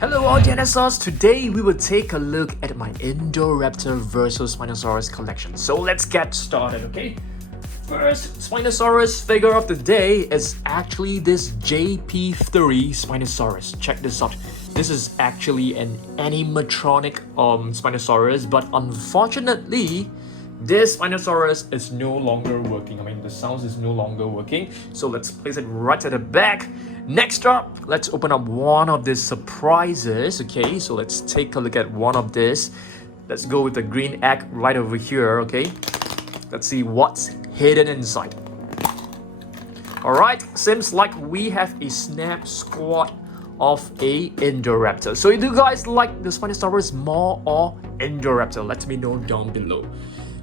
Hello all dinosaurs, today we will take a look at my Indoraptor versus Spinosaurus collection. So let's get started, okay? First Spinosaurus figure of the day is actually this JP3 Spinosaurus. Check this out. This is actually an animatronic Spinosaurus, but unfortunately this Spinosaurus is no longer working. I mean, the sound is no longer working. So let's place it right at the back. Next up, let's open up one of these surprises. Okay, so let's take a look at one of this. Let's go with the green egg right over here. Okay, let's see what's hidden inside. Alright, seems like we have a snap squad of a Indoraptor. So do you guys like the Spinosaurus more or Indoraptor? Let me know down below.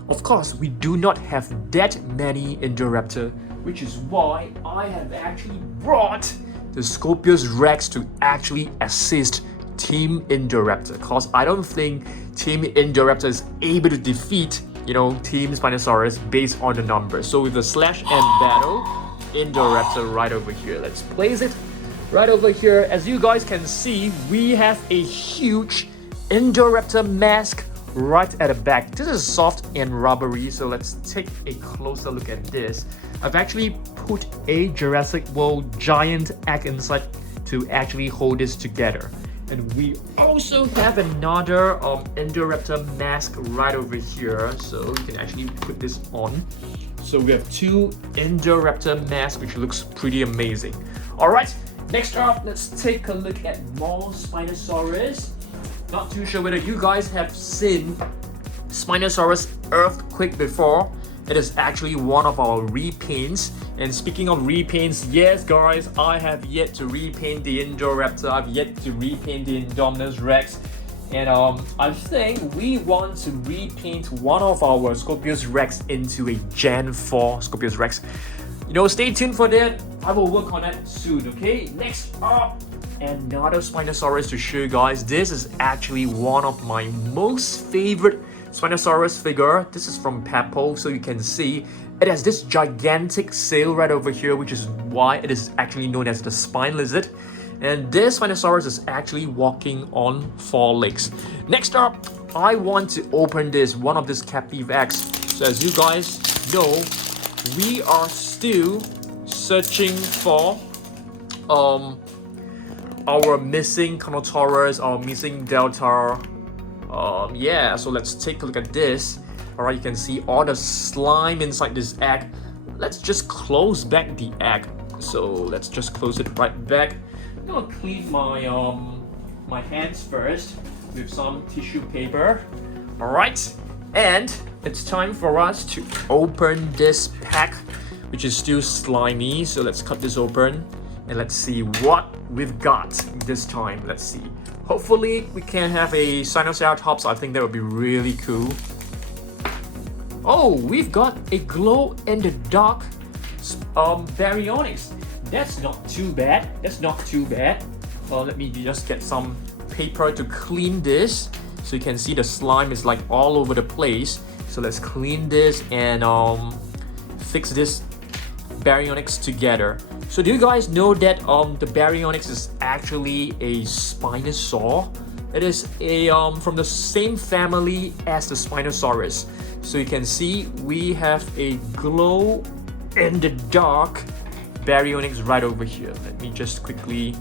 Of course, we do not have that many Indoraptor, which is why I have actually brought the Scorpius Rex to actually assist Team Indoraptor, because I don't think Team Indoraptor is able to defeat, Team Spinosaurus based on the numbers. So with the slash and battle, Indoraptor right over here. Let's place it right over here. As you guys can see, we have a huge Indoraptor mask right at the back. This is soft and rubbery, so let's take a closer look at this. I've actually put a Jurassic World giant egg inside to actually hold this together. And we also have another Indoraptor mask right over here, so you can actually put this on. So we have two Indoraptor masks, which looks pretty amazing. Alright, next up, let's take a look at more Spinosaurus. Not too sure whether you guys have seen Spinosaurus Earthquake before. It is actually one of our repaints. And speaking of repaints, yes guys, I have yet to repaint the Indoraptor. I've yet to repaint the Indominus Rex. And I think we want to repaint one of our Scorpius Rex into a Gen 4 Scorpius Rex. Stay tuned for that. I will work on that soon, okay? Next up, another Spinosaurus to show you guys. This is actually one of my most favorite Spinosaurus figure. This is from Peppo, so you can see it has this gigantic sail right over here, which is why it is actually known as the spine lizard. And this Spinosaurus is actually walking on 4 legs. Next up, I want to open one of these captive eggs. So as you guys know, we are still searching for our missing Carnotaurus, our missing Delta. So let's take a look at this. Alright, you can see all the slime inside this egg. Let's just close back the egg. So let's just close it right back. I'm gonna clean my hands first with some tissue paper. Alright, and it's time for us to open this pack, which is still slimy. So let's cut this open and let's see what we've got this time. Let's see. Hopefully we can have a Sinoceratops. I think that would be really cool. Oh, we've got a glow-in-the-dark Baryonyx. That's not too bad. Let me just get some paper to clean this. So you can see the slime is like all over the place. So let's clean this and fix this Baryonyx together. So do you guys know that the Baryonyx is actually a Spinosaur? It is a from the same family as the Spinosaurus. So you can see we have a glow-in-the-dark Baryonyx right over here. Let me just quickly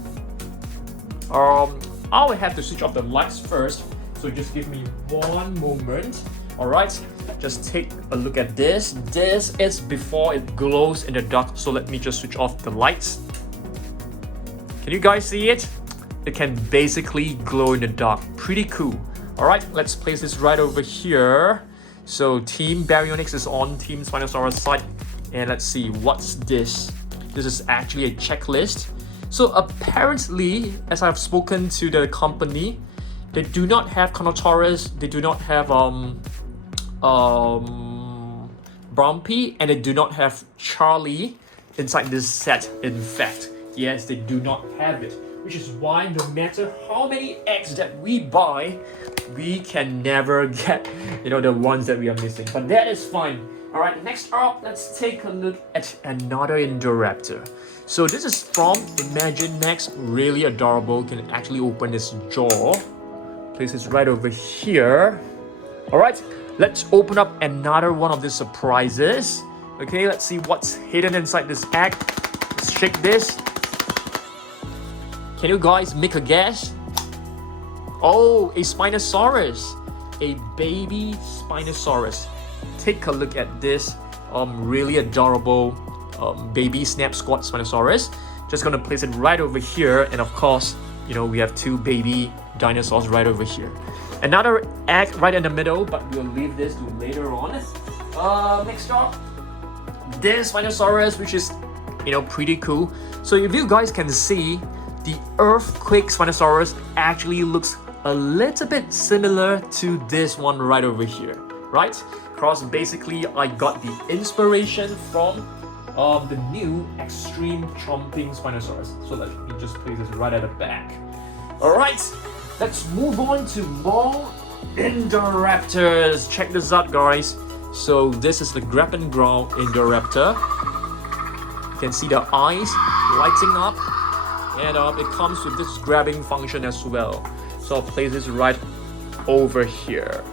I'll have to switch off the lights first. So just give me one moment. Alright, just take a look at this. This is before it glows in the dark. So let me just switch off the lights. Can you guys see it? It can basically glow in the dark. Pretty cool. Alright, let's place this right over here. So Team Baryonyx is on Team Spinosaurus side. And let's see, what's this? This is actually a checklist. So apparently, as I've spoken to the company, they do not have Carnotaurus, they do not have Brumpy, and they do not have Charlie inside this set. In fact, yes, they do not have it, which is why no matter how many eggs that we buy, we can never get the ones that we are missing. But that is fine. Alright, next up, let's take a look at another Indoraptor. So this is from Imaginext, really adorable. You can actually open its jaw. Place it right over here. Alright, let's open up another one of these surprises. Okay, let's see what's hidden inside this egg. Let's shake this. Can you guys make a guess? Oh, a Spinosaurus. A baby Spinosaurus. Take a look at this really adorable baby snap squat Spinosaurus. Just gonna place it right over here, and of course, you know, we have two baby dinosaurs right over here. Another egg right in the middle, but we'll leave this to later on. Next up, this Spinosaurus, which is, you know, pretty cool. So if you guys can see, the earthquake Spinosaurus actually looks a little bit similar to this one right over here, right? Because basically I got the inspiration from the new extreme chomping Spinosaurus. So let me just place this right at the back. Alright, let's move on to more Indoraptors. Check this out, guys. So this is the grab and growl Indoraptor. You can see the eyes lighting up, and it comes with this grabbing function as well. So I'll place this right over here.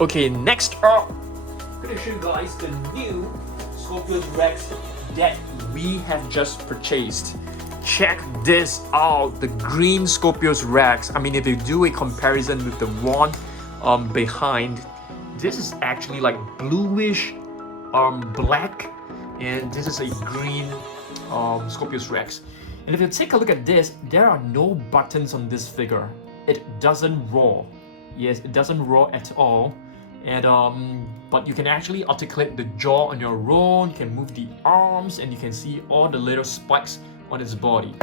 Okay, next up, I'm gonna show you guys the new Scorpius Rex that we have just purchased. Check this out, the green Scorpius Rex. I mean, if you do a comparison with the one behind, this is actually like bluish black, and this is a green Scorpius Rex. And if you take a look at this, there are no buttons on this figure. It doesn't roar. Yes, it doesn't roar at all. And but you can actually articulate the jaw on your own. You can move the arms, and you can see all the little spikes on its body.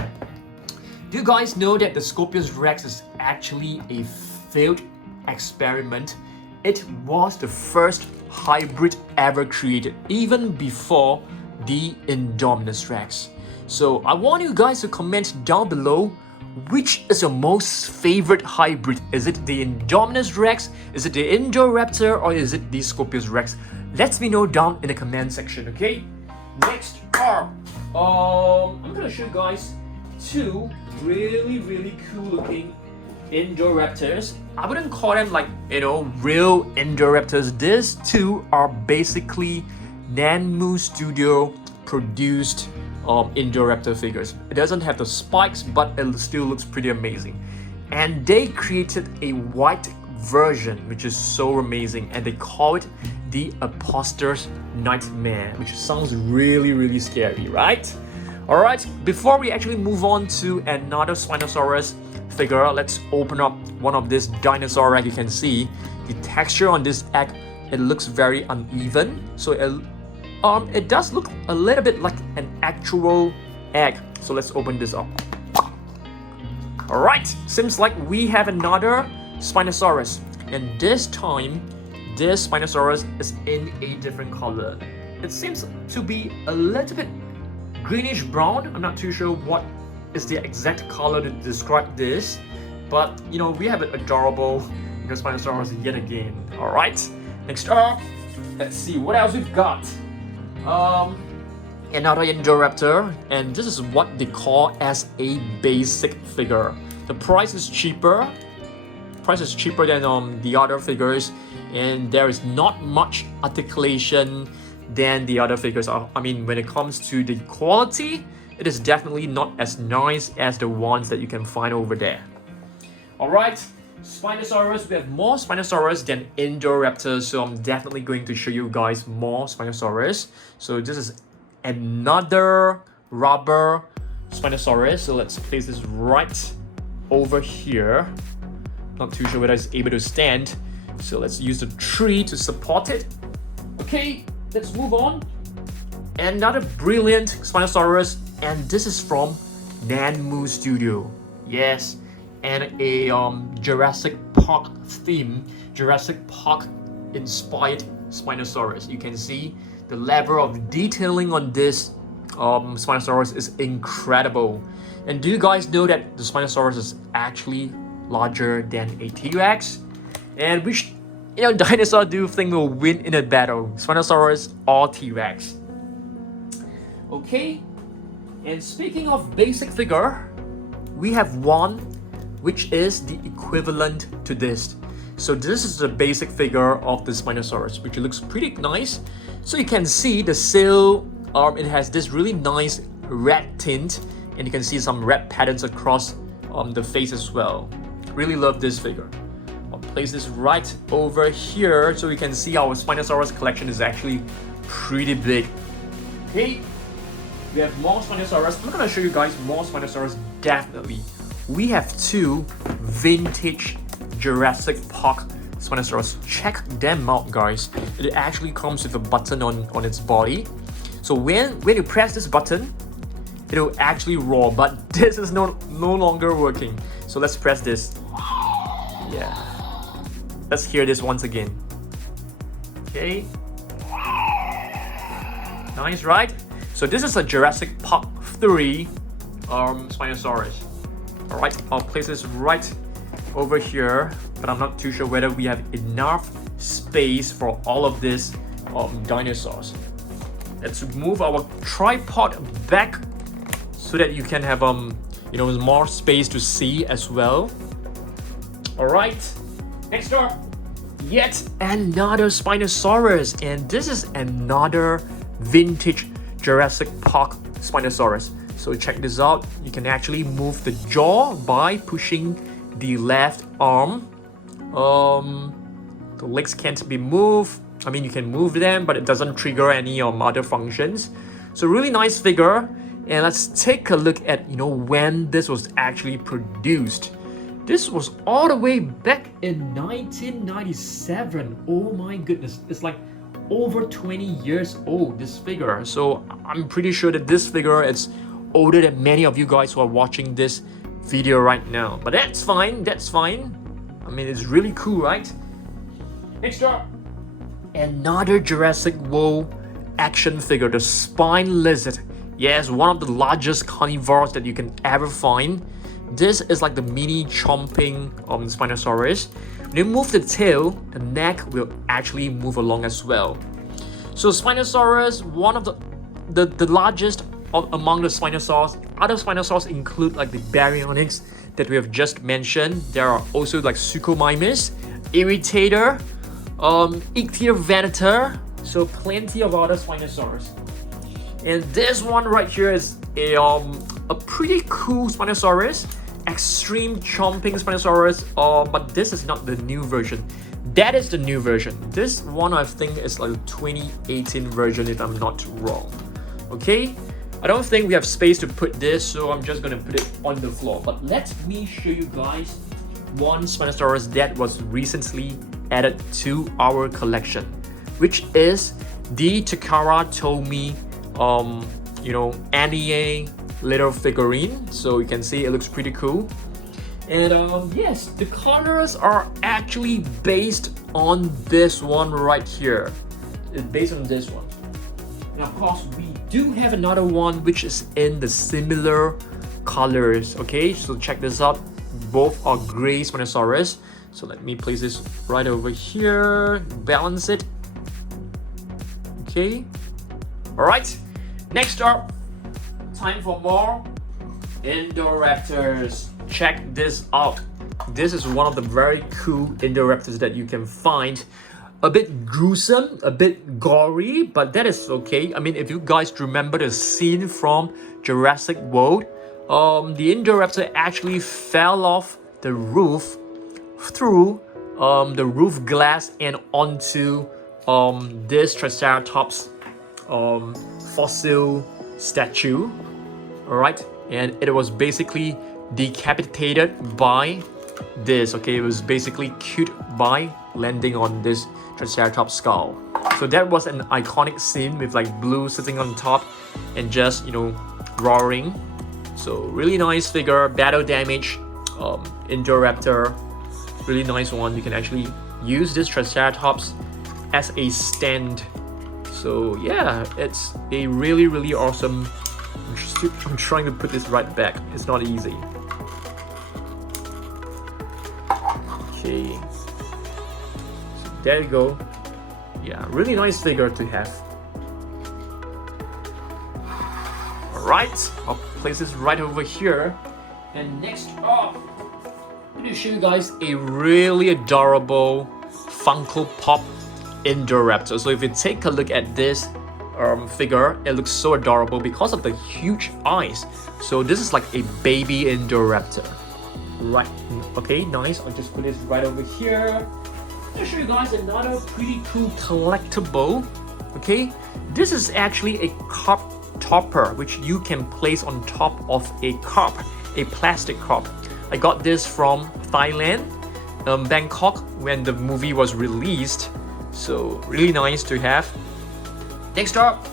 Do you guys know that the Scorpius Rex is actually a failed experiment? It was the first hybrid ever created, even before the Indominus Rex. So I want you guys to comment down below, which is your most favorite hybrid? Is it the Indominus Rex? Is it the Indoraptor? Or is it the Scorpius Rex? Let me know down in the comment section, okay? Next up, I'm gonna show you guys two really cool looking Indoraptors. I wouldn't call them like, you know, real Indoraptors. These two are basically Nanmu Studio produced Indoraptor figures. It doesn't have the spikes, but it still looks pretty amazing. And they created a white version, which is so amazing, and they call it the Imposter's Nightmare, which sounds really scary, right? Alright, before we actually move on to another Spinosaurus figure, let's open up one of this dinosaur egg. You can see the texture on this egg, it looks very uneven, so it does look a little bit like an actual egg. So let's open this up. Alright, seems like we have another Spinosaurus, and this time this Spinosaurus is in a different color. It seems to be a little bit greenish brown. I'm not too sure what is the exact color to describe this, but you know, we have an adorable Spinosaurus yet again. Alright, next up, let's see what else we've got. Another Indoraptor, and this is what they call as a basic figure. The price is cheaper. Than the other figures, and there is not much articulation than the other figures. I mean, when it comes to the quality, it is definitely not as nice as the ones that you can find over there. Alright, Spinosaurus, we have more Spinosaurus than Indoraptors, so I'm definitely going to show you guys more Spinosaurus. So this is another rubber Spinosaurus, so let's place this right over here. Not too sure whether it's able to stand, so let's use the tree to support it. Okay, let's move on. Another brilliant Spinosaurus, and this is from Nanmu Studio. Yes, and a Jurassic Park theme, Jurassic Park inspired Spinosaurus. You can see the level of detailing on this Spinosaurus is incredible. And do you guys know that the Spinosaurus is actually larger than a T-Rex? And which you know, dinosaur do you think will win in a battle? Spinosaurus or T-Rex? Okay, and speaking of basic figure, we have one which is the equivalent to this. So this is the basic figure of the Spinosaurus, which looks pretty nice. So you can see the sail, it has this really nice red tint, and you can see some red patterns across the face as well. Really love this figure. I'll place this right over here so you can see our Spinosaurus collection is actually pretty big. Okay, we have more Spinosaurus. I'm gonna show you guys more Spinosaurus, definitely. We have two vintage Jurassic Park Spinosaurus. Check them out, guys. It actually comes with a button on its body. So when you press this button, it'll actually roar, but this is no longer working. So let's press this. Yeah. Let's hear this once again. Okay. Nice, right? So this is a Jurassic Park 3 Spinosaurus. Alright, I'll place this right over here, but I'm not too sure whether we have enough space for all of these dinosaurs. Let's move our tripod back so that you can have you know, more space to see as well. Alright, next up, yet another Spinosaurus, and this is another vintage Jurassic Park Spinosaurus. So check this out. You can actually move the jaw by pushing the left arm. The legs can't be moved. I mean, you can move them, but it doesn't trigger any other functions. So really nice figure. And let's take a look at, you know, when this was actually produced. This was all the way back in 1997. Oh my goodness, it's like over 20 years old, this figure. So I'm pretty sure that this figure is older than many of you guys who are watching this video right now. But that's fine, that's fine. I mean, it's really cool, right? Next up, another Jurassic World action figure, the spine lizard. Yes, one of the largest carnivores that you can ever find. This is like the mini chomping Spinosaurus. When you move the tail, the neck will actually move along as well. So Spinosaurus, one of the largest among the Spinosaurs. Other Spinosaurs include like the Baryonyx that we have just mentioned. There are also like Suchomimus, Irritator, Ichthyovenator. So plenty of other Spinosaurs. And this one right here is a pretty cool Spinosaurus. Extreme Chomping Spinosaurus, but this is not the new version. That is the new version. This one I think is like a 2018 version if I'm not wrong. Okay, I don't think we have space to put this, so I'm just gonna put it on the floor. But let me show you guys one Spinosaurus that was recently added to our collection, which is the Takara Tomy you know, NEA little figurine. So you can see it looks pretty cool. And yes, the colors are actually based on this one right here. It's based on this one. And of course, we do have another one which is in the similar colors. Okay, so check this out. Both are gray Spinosaurus. So let me place this right over here, balance it. Okay. All right. Next up, time for more Indoraptors. Check this out. This is one of the very cool Indoraptors that you can find. A bit gruesome, a bit gory, but that is okay. I mean, if you guys remember the scene from Jurassic World, the Indoraptor actually fell off the roof through the roof glass and onto this Triceratops fossil statue. All right, and it was basically decapitated by this. Okay, it was basically killed by landing on this Triceratops skull. So that was an iconic scene with like Blue sitting on top and just, you know, roaring. So really nice figure, battle damage, Indoraptor, really nice one. You can actually use this Triceratops as a stand. So yeah, it's a really awesome. I'm trying to put this right back. It's not easy. Okay. So There you go. Yeah, really nice figure to have. Alright, I'll place this right over here. And next up, I'm going to show you guys a really adorable Funko Pop Indoraptor. So if you take a look at this figure, it looks so adorable because of the huge eyes. So this is like a baby Indoraptor. Right, okay, nice. I'll just put this right over here. I'll show you guys another pretty cool collectible. Okay, this is actually a cup topper which you can place on top of a cup, a plastic cup. I got this from Thailand, Bangkok, when the movie was released. So really nice to have. Next up,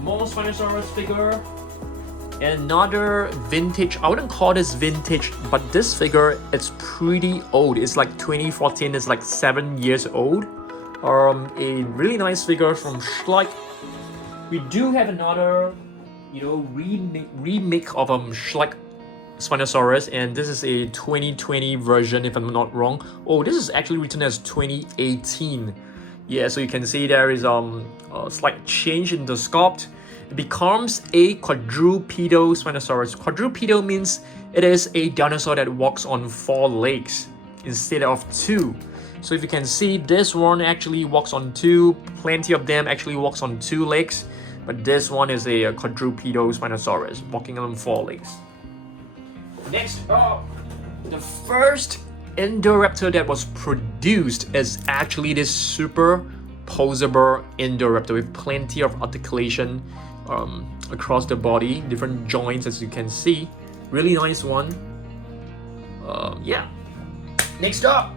more Spinosaurus figure. Another vintage, I wouldn't call this vintage, but this figure is pretty old. It's like 2014, it's like 7 years old. A really nice figure from Schleich. We do have another, remake of Schleich Spinosaurus, and this is a 2020 version if I'm not wrong. Oh, this is actually written as 2018. Yeah, so you can see there is a slight change in the sculpt. It becomes a quadrupedal Spinosaurus. Quadrupedal means it is a dinosaur that walks on 4 legs instead of 2. So if you can see, this one actually walks on 2. Plenty of them actually walks on 2 legs. But this one is a quadrupedal Spinosaurus walking on 4 legs. Next up, the first Indoraptor that was produced is actually this super posable Indoraptor with plenty of articulation across the body, different joints as you can see. Really nice one. Yeah. Next up,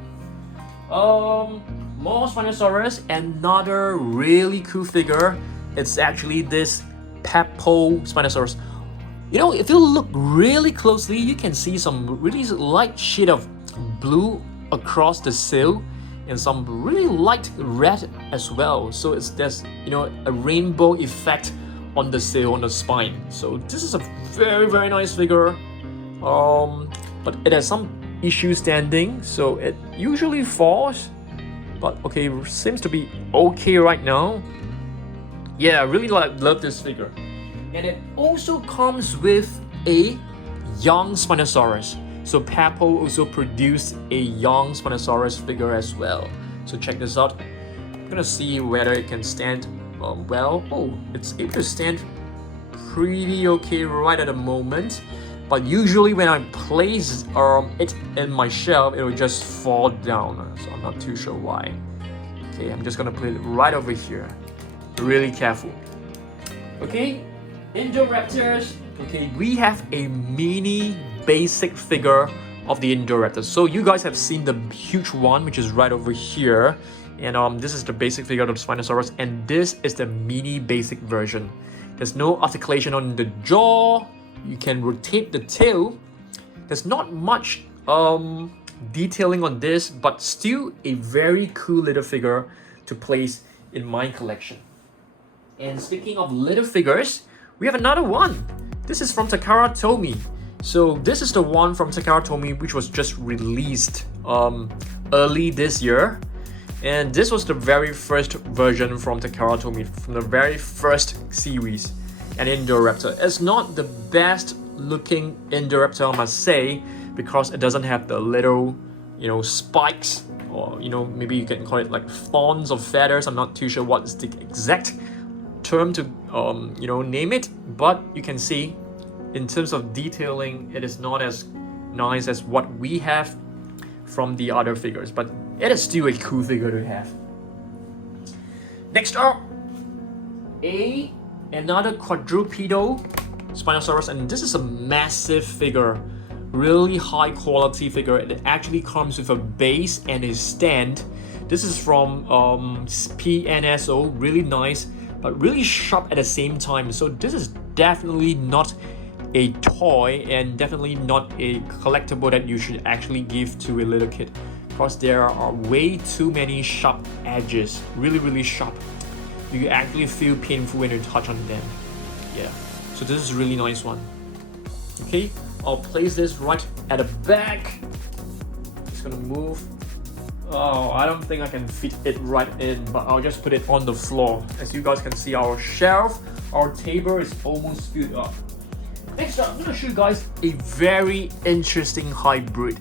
more Spinosaurus. Another really cool figure. It's actually this Papo Spinosaurus. If you look really closely, you can see some really light shade of blue across the sail and some really light red as well. So there's a rainbow effect on the sail, on the spine. So this is a very, very nice figure. But it has some issues standing, so it usually falls. But okay, seems to be okay right now. Yeah, I really love this figure. And it also comes with a young Spinosaurus. So Papo also produced a young Spinosaurus figure as well. So check this out. I'm gonna see whether it can stand well. Oh, it's able to stand pretty okay right at the moment. But usually when I place it in my shelf, it will just fall down. So I'm not too sure why. Okay, I'm just gonna put it right over here. Really careful. Okay, Indoraptors. Okay, we have a mini basic figure of the Indoraptor. So you guys have seen the huge one, which is right over here. And this is the basic figure of the Spinosaurus, and this is the mini basic version. There's no articulation on the jaw. You can rotate the tail. There's not much detailing on this, but still a very cool little figure to place in my collection. And speaking of little figures, we have another one. This is from Takara Tomy. So this is the one from Takara Tomy, which was just released early this year. And this was the very first version from Takara Tomy, from the very first series, an Indoraptor. It's not the best looking Indoraptor, I must say, because it doesn't have the little, spikes, or maybe you can call it like thorns of feathers. I'm not too sure what is the exact term to name it, but you can see in terms of detailing, it is not as nice as what we have from the other figures, but it is still a cool figure to have. Next up, another quadrupedal Spinosaurus, and this is a massive figure, really high quality figure. It actually comes with a base and a stand. This is from PNSO, really nice, but really sharp at the same time. So this is definitely not a toy and definitely not a collectible that you should actually give to a little kid, because there are way too many sharp edges, really sharp. You actually feel painful when you touch on them. Yeah, so this is a really nice one. Okay, I'll place this right at the back. Just gonna move Oh, I don't think I can fit it right in, but I'll just put it on the floor. As you guys can see, our shelf, our table is almost filled up. Next up, I'm going to show you guys a very interesting hybrid.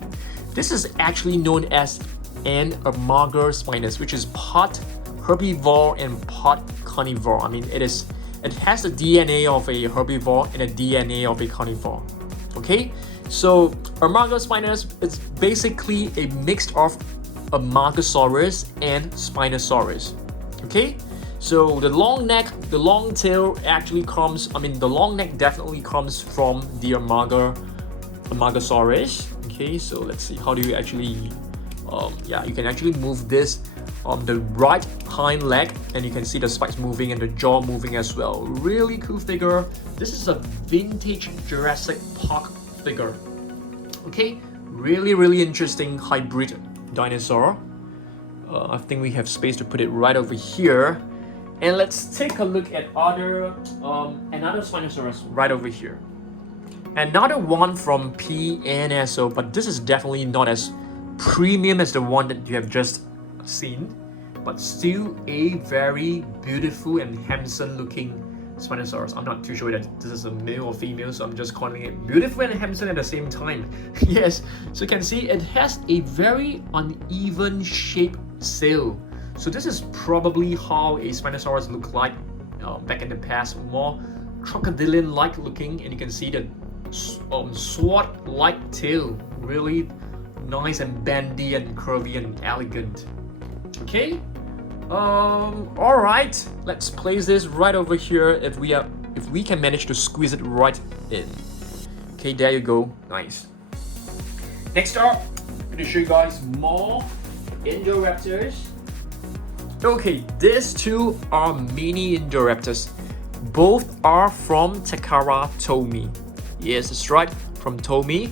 This is actually known as an Armagospinus, which is part herbivore and part carnivore. I mean, it has the DNA of a herbivore and a DNA of a carnivore. Okay, so Armagospinus is basically a mix of Armagosaurus and Spinosaurus. Okay, so the long neck, the long tail actually comes, the long neck definitely comes from the Armagosaurus. Okay, so let's see, how do you actually, you can actually move this on the right hind leg, and you can see the spikes moving and the jaw moving as well. Really cool figure. This is a vintage Jurassic Park figure. Okay, really interesting hybrid dinosaur. I think we have space to put it right over here. And let's take a look at another Spinosaurus right over here. Another one from PNSO, but this is definitely not as premium as the one that you have just seen, but still a very beautiful and handsome looking Spinosaurus. I'm not too sure that this is a male or female, so I'm just calling it beautiful and handsome at the same time. Yes, so you can see it has a very uneven shaped sail. So this is probably how a Spinosaurus looked like back in the past, more crocodilian-like looking, and you can see the sword-like tail, really nice and bendy and curvy and elegant. Okay, all right, let's place this right over here if we can manage to squeeze it right in. Okay, there you go, nice. Next up, I'm going to show you guys more Indoraptors. Okay, these two are mini Indoraptors. Both are from Takara Tomy. Yes, that's right, from Tomy.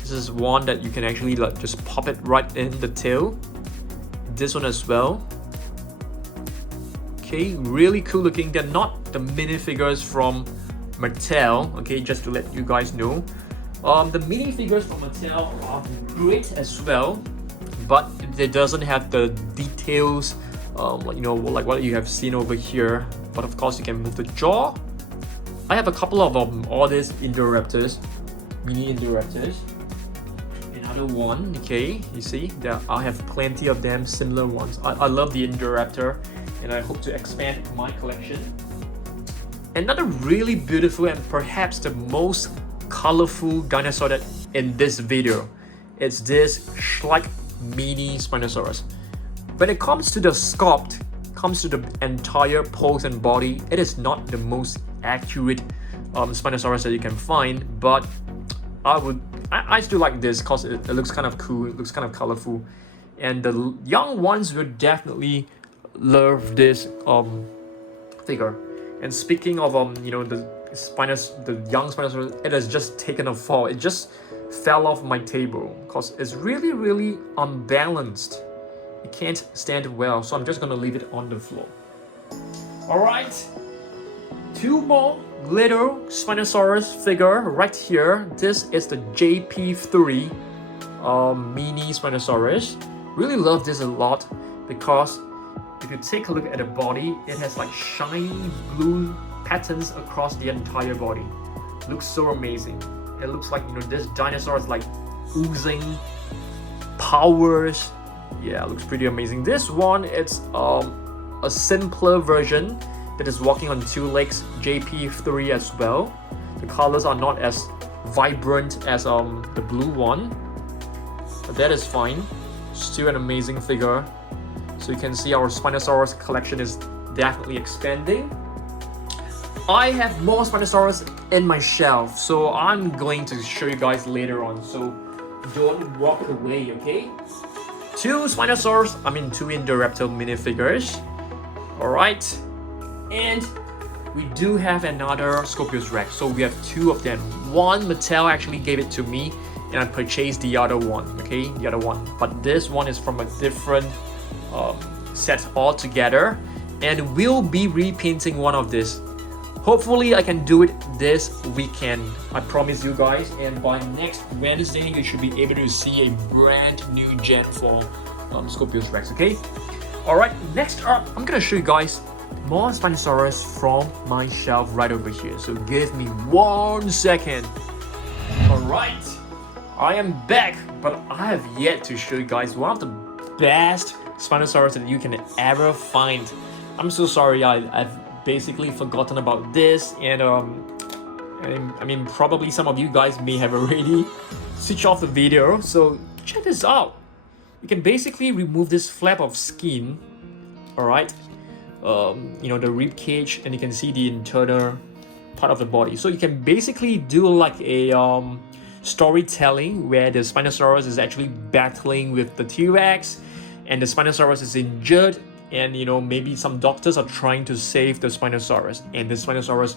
This is one that you can actually just pop it right in the tail. This one as well. Okay, really cool looking. They're not the minifigures from Mattel, okay, just to let you guys know. The minifigures from Mattel are great as well, but it doesn't have the details like what you have seen over here. But of course you can move the jaw. I have a couple of all these Indoraptors, mini Indoraptors. Another one, okay, you see there, I have plenty of them, similar ones. I love the Indoraptor, and I hope to expand my collection. Another really beautiful and perhaps the most colorful dinosaur that in this video, it's this Schleich mini Spinosaurus. When it comes to the sculpt, comes to the entire pose and body, it is not the most accurate Spinosaurus that you can find, but I still like this because it looks kind of cool, it looks kind of colorful, and the young ones will definitely love this figure. And speaking of the young Spinosaurus, it has just taken a fall. It just fell off my table because it's really unbalanced. It can't stand well, so I'm just gonna leave it on the floor. Alright, two more little Spinosaurus figure right here. This is the JP3 mini Spinosaurus. Really love this a lot because if you take a look at the body, it has like shiny blue patterns across the entire body. Looks so amazing. It looks like this dinosaur is like oozing powers. Yeah, it looks pretty amazing. This one, it's a simpler version that is walking on two legs, JP3 as well. The colors are not as vibrant as the blue one, but that is fine. Still an amazing figure. So you can see our Spinosaurus collection is definitely expanding. I have more Spinosaurus in my shelf, so I'm going to show you guys later on, so don't walk away, okay? Two Indoraptor minifigures. Alright. And we do have another Scorpius Rex, so we have two of them. One, Mattel actually gave it to me, and I purchased the other one, okay? The other one. But this one is from a different set altogether, and we'll be repainting one of this. Hopefully I can do it this weekend, I promise you guys, and by next Wednesday you should be able to see a brand new Gen 4 Scorpius Rex, okay? Alright, next up, I'm gonna show you guys more Spinosaurus from my shelf right over here. So give me 1 second. Alright, I am back, but I have yet to show you guys one of the best Spinosaurus that you can ever find. I'm so sorry, I've basically forgotten about this, and I mean probably some of you guys may have already switched off the video, so check this out. You can basically remove this flap of skin, alright, you know, the rib cage, and you can see the internal part of the body. So you can basically do like a storytelling where the Spinosaurus is actually battling with the T-Rex, and the Spinosaurus is injured, and you know, maybe some doctors are trying to save the Spinosaurus, and the Spinosaurus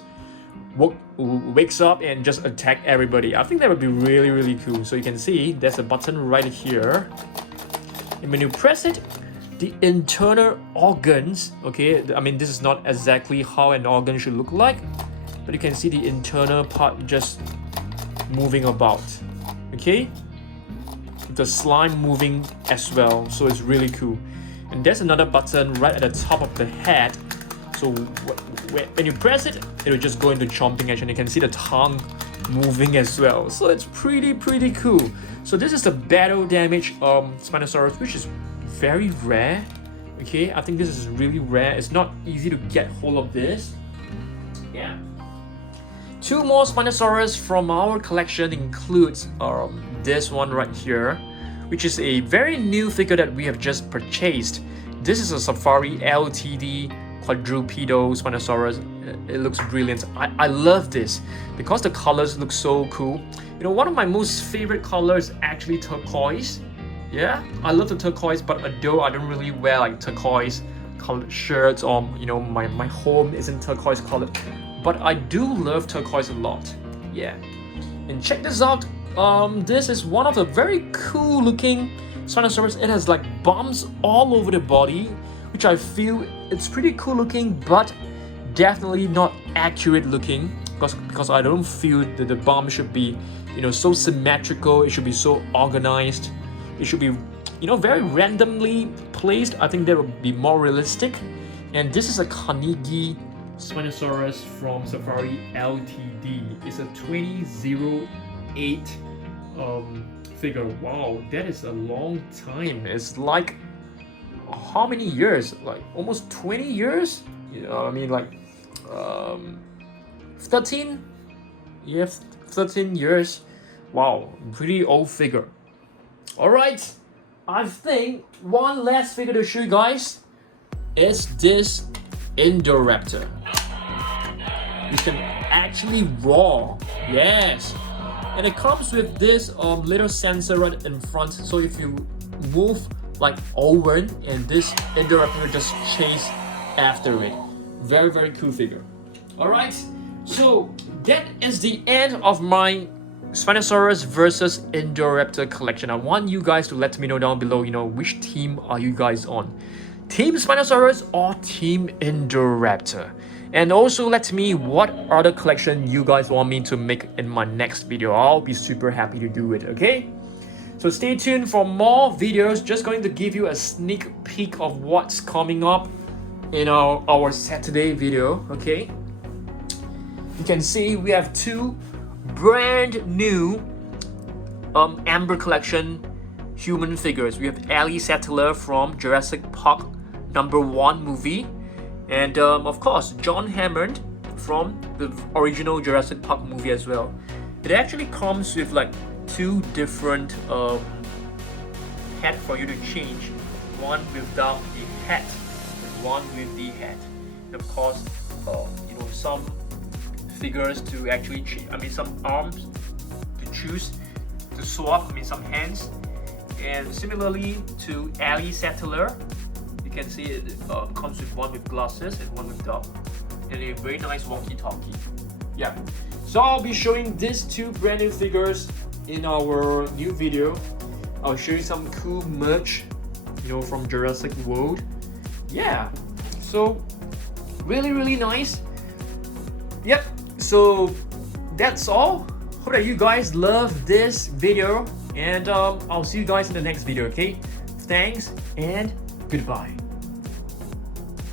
wakes up and just attack everybody. I think that would be really, really cool. So you can see there's a button right here, and when you press it, the internal organs, okay, I mean this is not exactly how an organ should look like, but you can see the internal part just moving about, okay, the slime moving as well, so it's really cool. And there's another button right at the top of the head, so when you press it, it'll just go into chomping action. You can see the tongue moving as well, so it's pretty cool. So this is the battle damage Spinosaurus, which is very rare, okay. I think this is really rare. It's not easy to get hold of this. Yeah. 2 more Spinosaurus from our collection includes this one right here, which is a very new figure that we have just purchased. This is a Safari LTD quadrupedal Spinosaurus. It looks brilliant. I love this because the colors look so cool. You know, one of my most favorite colors is actually turquoise. Yeah, I love the turquoise, but although I don't really wear like turquoise colored shirts, or you know, my home isn't turquoise colored, but I do love turquoise a lot. Yeah, and check this out. This is one of the very cool looking Spinosaurus. It has like bumps all over the body, which I feel it's pretty cool looking, but definitely not accurate looking, because I don't feel that the bump should be, you know, so symmetrical. It should be so organized. It should be, you know, very randomly placed. I think that would be more realistic. And this is a Carnegie Spinosaurus from Safari LTD. It's a 2008 figure. Wow, that is a long time. It's like how many years? Like almost 20 years? You know, I mean, like 13? Yeah, 13 years. Wow, pretty old figure. Alright, I think one last figure to show you guys is this Indoraptor. You can actually roar, yes, and it comes with this little sensor right in front, so if you move like over, and this Indoraptor just chase after it. Very cool figure. Alright, so that is the end of my Spinosaurus versus Indoraptor collection. I want you guys to let me know down below, you know, which team are you guys on? Team Spinosaurus or Team Indoraptor? And also let me what other collection you guys want me to make in my next video. I'll be super happy to do it, okay? So stay tuned for more videos. Just going to give you a sneak peek of what's coming up in our Saturday video, okay? You can see we have 2 brand new Amber collection human figures. We have Ellie Sattler from Jurassic Park #1 movie, and of course John Hammond from the original Jurassic Park movie as well. It actually comes with like 2 different head for you to change, one without the hat and one with the hat. And of course, you know, some figures to actually change, I mean some arms to choose to swap, I mean some hands. And similarly to Ellie Sattler, you can see it comes with one with glasses and one without, and a very nice walkie-talkie. Yeah, so I'll be showing these 2 brand new figures in our new video. I'll show you some cool merch, you know, from Jurassic World. Yeah, so really nice. Yep, so that's all. Hope that you guys love this video, and I'll see you guys in the next video, okay? Thanks and goodbye.